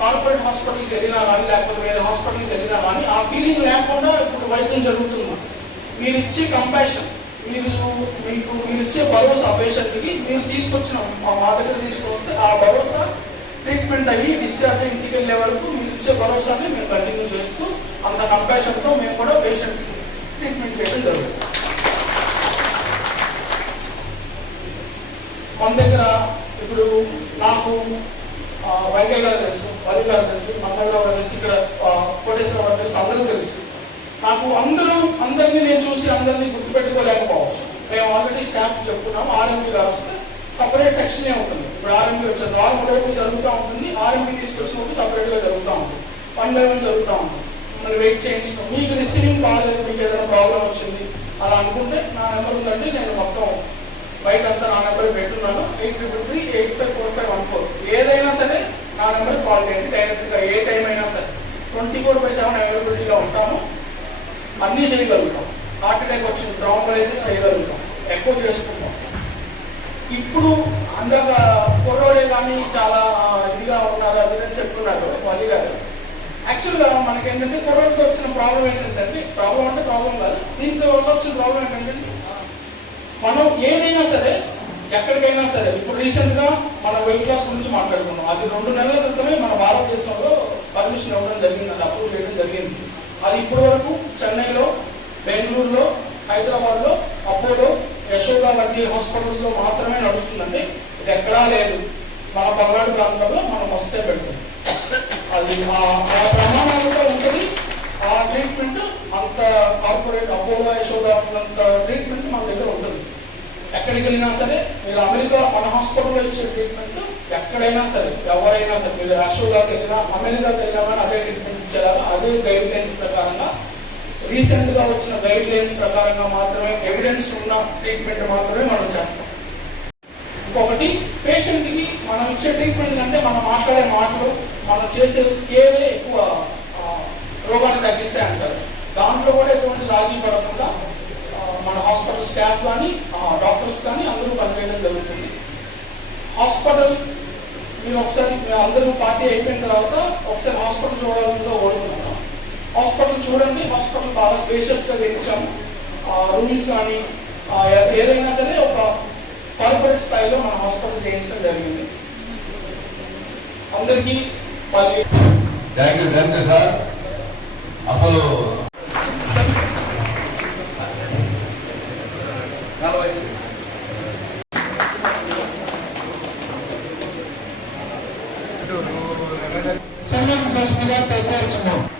Corporate హాస్పిటల్కి వెళ్ళినా కానీ లేకపోతే వేరే హాస్పిటల్కి వెళ్ళినా కానీ ఆ ఫీలింగ్ లేకుండా ఇప్పుడు వైద్యం జరుగుతుంది. మీరు ఇచ్చే కంపాషన్ మీరు మీకు మీరు ఇచ్చే భరోసా పేషెంట్కి మీరు తీసుకొచ్చిన మా మా దగ్గర తీసుకొస్తే ఆ భరోసా ట్రీట్మెంట్ అయ్యి డిశ్చార్జ్ ఇంటికి వెళ్ళే వరకు మీరు ఇచ్చే భరోసాని మేము కంటిన్యూ చేస్తూ అంత కంపాషన్తో మేము కూడా పేషెంట్కి ట్రీట్మెంట్ చేయడం జరుగుతుంది. మన దగ్గర ఇప్పుడు నాకు ఆ, గారు తెలుసు వలి గారు తెలుసు మంగళరావు గారు తెలుసు ఇక్కడ కోటేశ్వర గారు తెలుసు అందరూ తెలుసు. నాకు అందరూ అందరినీ నేను చూసి అందరినీ గుర్తుపెట్టుకోలేకపోవచ్చు. మేము ఆల్రెడీ స్టాఫ్ చెప్పుకున్నాం ఆర్ఎంపీ గారు వస్తే సపరేట్ సెక్షనే ఉంటుంది. ఇప్పుడు ఆర్ఎంపీ వచ్చారు నార్మల్ ఓపీ జరుగుతూ ఉంటుంది ఆర్ఎంపీ తీసుకొచ్చినప్పుడు సపరేట్గా జరుగుతూ ఉంటుంది. వన్ లెవెన్ జరుగుతూ ఉంటుంది. మరి వెయిట్ చేయించడం. మీకు రిసీవింగ్ బాగాలేదు మీకు ఏదైనా ప్రాబ్లం వచ్చింది అలా అనుకుంటే నా నెంబర్ ఉందండి నేను మొత్తం బయట అంతా నా నెంబర్ పెట్టున్నాను. Eight triple three eight five four five one four ఏదైనా సరే ఆ నెంబర్ కాల్ చేయండి. డైరెక్ట్గా ఏ టైం అయినా సరే. ట్వంటీ ఫోర్ బై సెవెన్ అవైలబిలిటీగా ఉంటాము. అన్నీ చేయగలుగుతాం. హార్ట్ అటాక్ వచ్చిన థ్రాంబలైసిస్ చేయగలుగుతాం. ఎక్కువ చేసుకుంటాం. ఇప్పుడు అందాక కుర్రోడే కానీ చాలా ఇదిగా ఉన్నారు అది అని చెప్తున్నారు మళ్ళీ గారు. యాక్చువల్గా మనకి ఏంటంటే కుర్రోడితో వచ్చిన ప్రాబ్లం ఏంటంటే ప్రాబ్లం అంటే ప్రాబ్లం కాదు. దీంతో వల్ల వచ్చిన ప్రాబ్లం ఏంటంటే మనం ఏదైనా సరే ఎక్కడికైనా సరే ఇప్పుడు రీసెంట్గా మన వెయిట్ లాస్ గురించి మాట్లాడుకున్నాం. అది రెండు నెలల క్రితమే మన భారతదేశంలో పర్మిషన్ ఇవ్వడం జరిగింది అది అప్రూవ్ చేయడం జరిగింది. అది ఇప్పటి వరకు చెన్నైలో బెంగళూరులో హైదరాబాద్లో అపోలో యశోద వంటి హాస్పిటల్స్లో మాత్రమే నడుస్తుందండి. ఇది ఎక్కడా లేదు. మన పల్నాడు ప్రాంతంలో మనం వస్తే పెడతాం. అది ఆ ఆ ప్రమాణాలతో ఉంటుంది ఆ ట్రీట్మెంట్ అంత కార్పొరేట్ అపోలో యశోద అంత ట్రీట్మెంట్ మన దగ్గర ఉంటుంది ఎక్కడికి వెళ్ళినా సరే మీరు అమెరికా మన హాస్పిటల్లో ఇచ్చే ట్రీట్మెంట్ ఎక్కడైనా సరే ఎవరైనా సరే మీరు రాష్ట్రంలోకి వెళ్ళినా అమెరికాకి వెళ్ళినా కానీ అదే ట్రీట్మెంట్ ఇచ్చేలాగా అదే గైడ్ లైన్స్ ప్రకారంగా రీసెంట్గా వచ్చిన గైడ్ లైన్స్ ప్రకారంగా మాత్రమే ఎవిడెన్స్ ఉన్న ట్రీట్మెంట్ మాత్రమే మనం చేస్తాం. ఇంకొకటి పేషెంట్కి మనం ఇచ్చే ట్రీట్మెంట్ అంటే మనం మాట్లాడే మాటలు మనం చేసే కేరే ఎక్కువ రోగాన్ని తగ్గిస్తాయి అంటారు దాంట్లో కూడా ఎటువంటి రాజీ పడకుండా హాస్పిటల్ స్టాఫ్ కానీ డాక్టర్స్ కానీ అందరూ పనిచేయడం జరుగుతుంది. హాస్పిటల్ మీరు ఒకసారి అందరూ పార్టీ అయిపోయిన తర్వాత ఒకసారి హాస్పిటల్ చూడాల్సిందో కోరుతున్నాను. హాస్పిటల్ చూడండి హాస్పిటల్ బాగా స్పేషియస్గా చేయించాము రూమ్స్ కానీ ఏదైనా సరే ఒక కార్పొరేట్ స్థాయిలో మన హాస్పిటల్ చేయించడం జరిగింది. అందరికీ మరి thank you thank you sir. అసలు Salam sejahtera kepada semua.